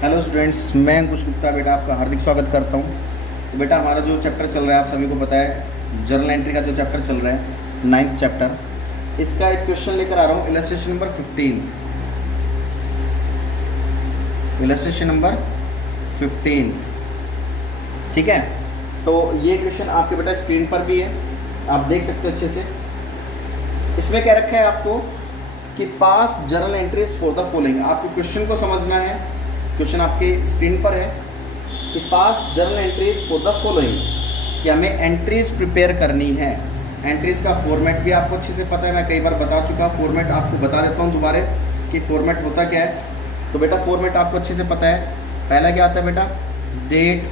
Hello students, मैं अंकुश गुप्ता बेटा आपका हार्दिक स्वागत करता हूँ। तो बेटा हमारा जो चैप्टर चल रहा है आप सभी को पता है, जर्नल एंट्री का जो चैप्टर चल रहा है 9th चैप्टर, इसका एक क्वेश्चन लेकर आ रहा हूँ। Illustration number 15, illustration number 15। ठीक है, तो ये क्वेश्चन आपके बेटा स्क्रीन पर भी है, आप देख सकते हो अच्छे से। इसमें क्या रखा है आपको कि पास journal entries for the following. आपको क्वेश्चन को समझना है। क्वेश्चन आपके स्क्रीन पर है कि पास journal entries for the following, कि हमें एंट्रीज प्रिपेयर करनी है। एंट्रीज का फॉर्मेट भी आपको अच्छे से पता है, मैं कई बार बता चुका। फॉर्मेट आपको बता देता हूँ दोबारा कि फॉर्मेट होता क्या है। तो बेटा फॉर्मेट आपको अच्छे से पता है। पहला क्या आता है बेटा, डेट,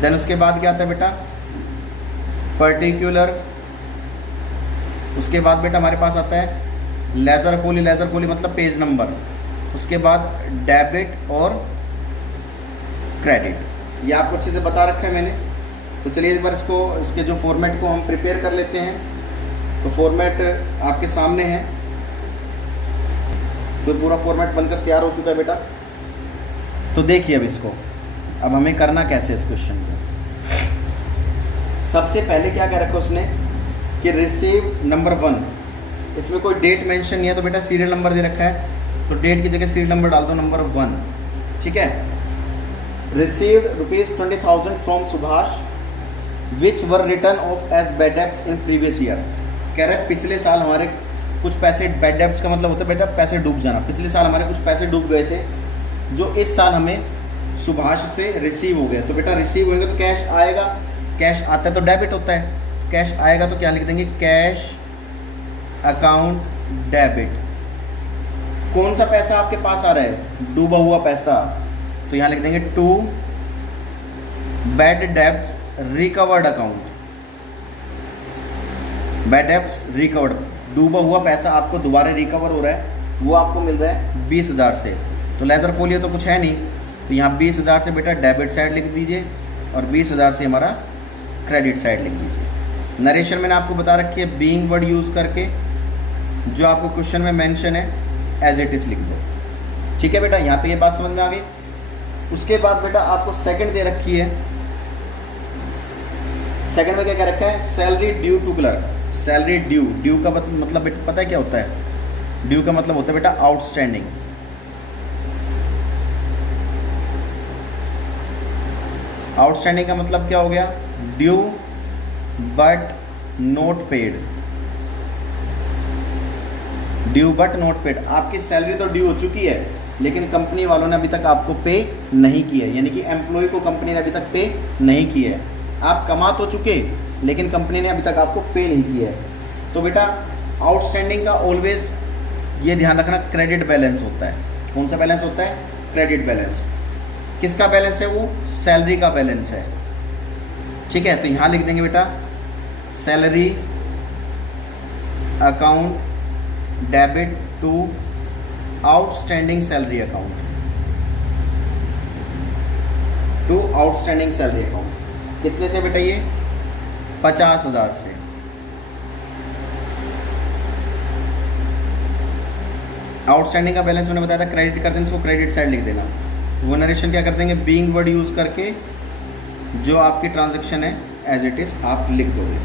देन उसके बाद क्या आता है बेटा, पर्टिकुलर, उसके बाद बेटा हमारे पास आता है लेज़र फॉली। लेज़र फॉली मतलब पेज नंबर। उसके बाद डेबिट और क्रेडिट। ये आपको अच्छे से बता रखा है मैंने। तो चलिए एक बार इसके जो फॉर्मेट को हम प्रिपेयर कर लेते हैं। तो फॉर्मेट आपके सामने है, तो पूरा फॉर्मेट बनकर तैयार हो चुका है बेटा। तो देखिए अब इसको, अब हमें करना कैसे है इस क्वेश्चन को। सबसे पहले क्या कह रखा उसने कि रिसीव नंबर 1। इसमें कोई डेट मेंशन नहीं है, तो बेटा सीरियल नंबर दे रखा है, तो डेट की जगह सीरियल नंबर डाल दो, नंबर 1। ठीक है। Received ₹20,000 from Subhash which were return off as bad debts in previous year. कह रहे हैं पिछले साल हमारे कुछ पैसे, बैड डेब्ट्स का मतलब होता है बेटा पैसे डूब जाना। पिछले साल हमारे कुछ पैसे डूब गए थे जो इस साल हमें सुभाष से रिसीव हो गए। तो बेटा रिसीव होंगे तो कैश आएगा, कैश आता है तो डेबिट होता है। तो कैश आएगा तो क्या लिख देंगे, कैश अकाउंट डेबिट। कौन सा पैसा आपके पास आ रहा है, डूबा हुआ पैसा, तो यहाँ लिख देंगे to bad debts recovered account. Bad debts recovered, डूबा हुआ पैसा आपको दोबारा रिकवर हो रहा है, वो आपको मिल रहा है 20,000 से। तो लेजर फोलियो तो कुछ है नहीं, तो यहाँ 20,000 से बेटा डेबिट साइड लिख दीजिए और 20,000 से हमारा क्रेडिट साइड लिख दीजिए। नरेशन मैंने आपको बता रखी है बीइंग वर्ड यूज़ करके, जो आपको क्वेश्चन में मेंशन है एज इट इज़ लिख दो। ठीक है बेटा, यहाँ तक ये बात समझ में आ गई। उसके बाद बेटा आपको सेकंड दे रखी है। सेकंड में क्या क्या रखा है, salary due to clerk. Salary due, due का मतलब बेटा पता है क्या होता है, ड्यू का मतलब होता है बेटा आउटस्टैंडिंग। आउटस्टैंडिंग का मतलब क्या हो गया, due but not paid. Due but not paid, आपकी सैलरी तो ड्यू हो चुकी है लेकिन कंपनी वालों ने अभी तक आपको पे नहीं किया है, यानी कि एम्प्लॉय को कंपनी ने अभी तक पे नहीं किया है। आप कमा तो चुके लेकिन कंपनी ने अभी तक आपको पे नहीं किया है। तो बेटा आउटस्टैंडिंग का ऑलवेज ये ध्यान रखना क्रेडिट बैलेंस होता है। कौन सा बैलेंस होता है, क्रेडिट बैलेंस। किसका बैलेंस है वो, सैलरी का बैलेंस है। ठीक है, तो यहाँ लिख देंगे बेटा salary account debit to outstanding salary account, to outstanding salary account. कितने से बेटा, ये 50,000 से। आउटस्टैंडिंग का बैलेंस मैंने बताया था क्रेडिट कर देना, इसको क्रेडिट साइड लिख देना। वो नरेशन क्या कर देंगे, बीइंग वर्ड यूज़ करके जो आपकी ट्रांजैक्शन है एज इट इज़ आप लिख दोगे।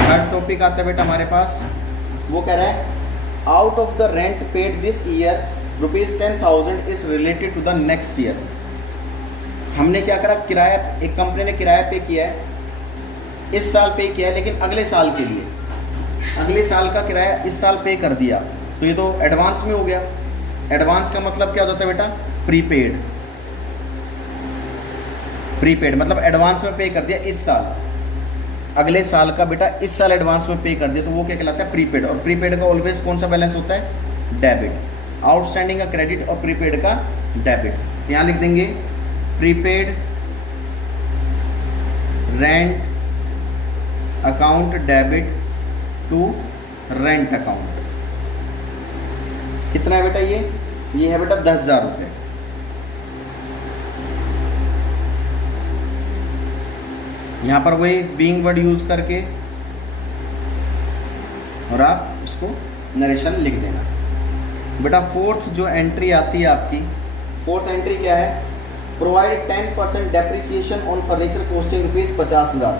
थर्ड टॉपिक आता है बेटा हमारे पास, वो कह रहा है out of the rent paid this year ₹10,000 is related to the next year. हमने क्या करा, किराया, एक कंपनी ने किराया पे किया है, इस साल पे किया है लेकिन अगले साल के लिए, अगले साल का किराया इस साल पे कर दिया, तो ये तो एडवांस में हो गया। एडवांस का मतलब क्या होता है बेटा, प्रीपेड। प्रीपेड मतलब एडवांस में पे कर दिया इस साल, अगले साल का बेटा इस साल एडवांस में पे कर दिया, तो वो क्या कहलाता है, प्रीपेड। और प्रीपेड का ऑलवेज कौन सा बैलेंस होता है, डेबिट। आउटस्टैंडिंग का क्रेडिट और प्रीपेड का डेबिट। यहाँ लिख देंगे prepaid rent account debit to rent account. कितना है बेटा, ये है बेटा 10,000 रुपये। यहाँ पर वही बीइंग वर्ड यूज़ करके और आप उसको नरेशन लिख देना। बेटा फोर्थ जो एंट्री आती है आपकी, फोर्थ एंट्री क्या है, provide 10% depreciation on furniture costing rupees 50,000।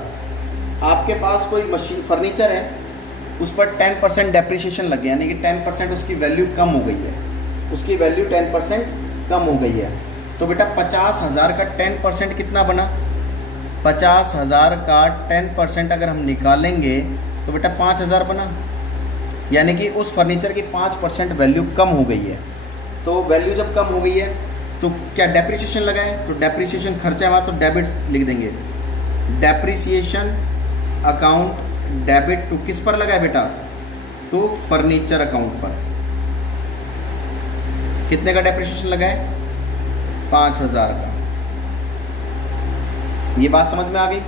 आपके पास कोई मशीन फर्नीचर है, उस पर 10% डेप्रिसिएशन लग गया, यानी कि 10% उसकी वैल्यू कम हो गई है, उसकी वैल्यू 10% कम हो गई है। तो बेटा 50,000 का 10% कितना बना, 50,000 का 10% अगर हम निकालेंगे तो बेटा 5,000 बना, यानी कि उस फर्नीचर की 5% वैल्यू कम हो गई है। तो वैल्यू जब कम हो गई है तो क्या डेप्रिसिएशन लगा है, तो डेप्रिसिएशन खर्चा है हमारा, तो डेबिट लिख देंगे। डेप्रिसिएशन अकाउंट डेबिट टू किस पर लगा है बेटा, टू फर्नीचर अकाउंट पर। कितने का डेप्रिसिएशन लगा है, 5,000 का। ये बात समझ में आ गई।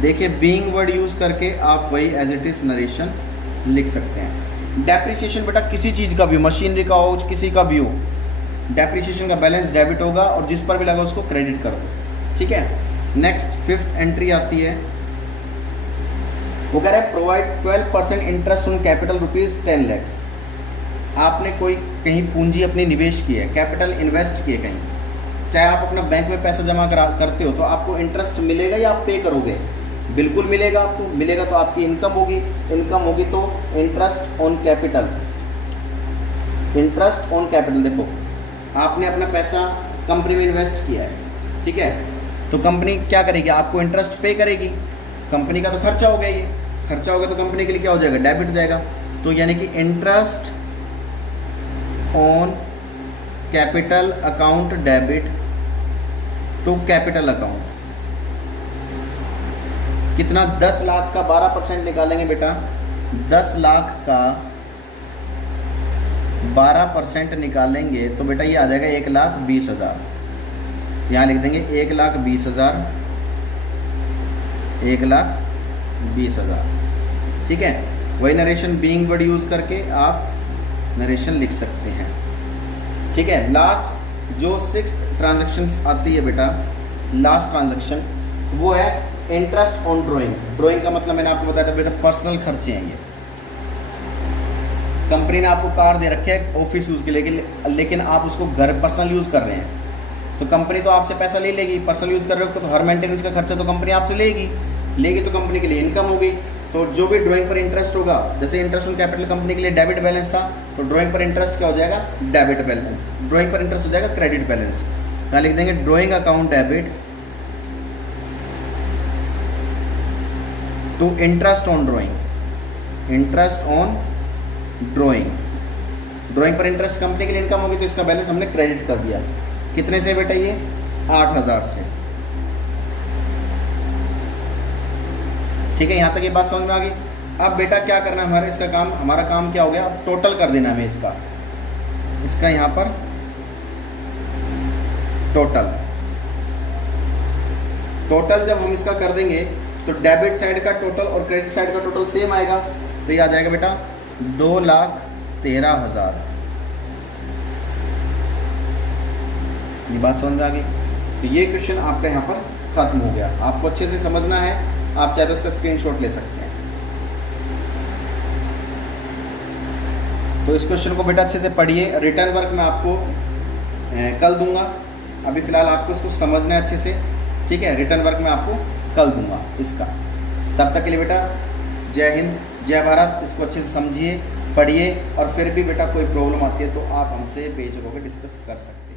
देखिए बीइंग वर्ड यूज करके आप वही एज इट इज नरेशन लिख सकते हैं। डेप्रिसिएशन बेटा किसी चीज़ का भी, मशीनरी का हो, किसी का भी हो, डेप्रिसिएशन का बैलेंस डेबिट होगा और जिस पर भी लगा उसको क्रेडिट कर दो, ठीक है। नेक्स्ट फिफ्थ एंट्री आती है, वो कह रहा है provide 12% interest on capital rupees 10 lakh. आपने कोई कहीं पूंजी अपनी निवेश की है, कैपिटल इन्वेस्ट किए कहीं, चाहे आप अपना बैंक में पैसा जमा करते हो तो आपको इंटरेस्ट मिलेगा या आप पे करोगे, बिल्कुल मिलेगा आपको, मिलेगा तो आपकी इनकम होगी, इनकम होगी तो interest on capital, interest on capital. देखो आपने अपना पैसा कंपनी में इन्वेस्ट किया है, ठीक है, तो कंपनी क्या करेगी, आपको इंटरेस्ट पे करेगी, कंपनी का तो खर्चा हो गया, ये खर्चा हो गया तो कंपनी के लिए क्या हो जाएगा, डेबिट हो जाएगा। तो यानी कि interest on capital account debit to capital account. कितना, 10 लाख का 12% निकालेंगे बेटा, 10 लाख का 12% निकालेंगे तो बेटा ये आ जाएगा 1,20,000। यहाँ लिख देंगे 1,20,000, 1,20,000, ठीक है। वही नरेशन बीइंग वर्ड यूज़ करके आप नरेशन लिख सकते हैं, ठीक है। लास्ट जो 6th ट्रांजैक्शन आती है बेटा, लास्ट ट्रांजैक्शन वो है इंटरेस्ट ऑन ड्राइंग। ड्राइंग का मतलब मैंने आपको बताया था बेटा पर्सनल खर्चे हैं ये। कंपनी ने आपको कार दे रखे है ऑफिस यूज़ के लिए, लेकिन आप उसको घर पर्सनल यूज़ कर रहे हैं, तो कंपनी तो आपसे पैसा ले लेगी। पर्सनल यूज़ कर रहे हो तो हर मेंटेनेंस का खर्चा तो कंपनी आपसे लेगी तो कंपनी के लिए इनकम होगी। तो जो भी ड्राइंग पर इंटरेस्ट होगा, जैसे इंटरेस्ट ऑन कैपिटल कंपनी के लिए डेबिट बैलेंस था, तो ड्राइंग पर इंटरेस्ट क्या हो जाएगा, डेबिट बैलेंस। ड्राइंग पर इंटरेस्ट हो जाएगा क्रेडिट बैलेंस। यहाँ लिख देंगे drawing account debit to interest on drawing, interest on drawing. Drawing पर इंटरेस्ट कंपनी के लिए इनकम होगी तो इसका बैलेंस हमने क्रेडिट कर दिया। कितने से बेटा, ये 8,000 से, ठीक है। यहाँ तक ये बात समझ में आ गई। अब बेटा क्या करना है हमारा, इसका काम, हमारा काम क्या हो गया, अब टोटल कर देना हमें इसका यहाँ पर टोटल जब हम इसका कर देंगे तो डेबिट साइड का टोटल और क्रेडिट साइड का टोटल सेम आएगा, तो ये आ जाएगा बेटा 2,13,000। ये बात समझ में आ गई। तो ये क्वेश्चन आपका यहाँ पर खत्म हो गया। आपको अच्छे से समझना है, आप चाहे तो इसका स्क्रीनशॉट ले सकते हैं। तो इस क्वेश्चन को बेटा अच्छे से पढ़िए। रिटर्न वर्क मैं आपको कल दूंगा, अभी फ़िलहाल आपको इसको समझना है अच्छे से, ठीक है। रिटर्न वर्क मैं आपको कल दूंगा इसका। तब तक के लिए बेटा जय हिंद, जय भारत। इसको अच्छे से समझिए, पढ़िए, और फिर भी बेटा कोई प्रॉब्लम आती है तो आप हमसे बेझिझक होकर डिस्कस कर सकते हैं।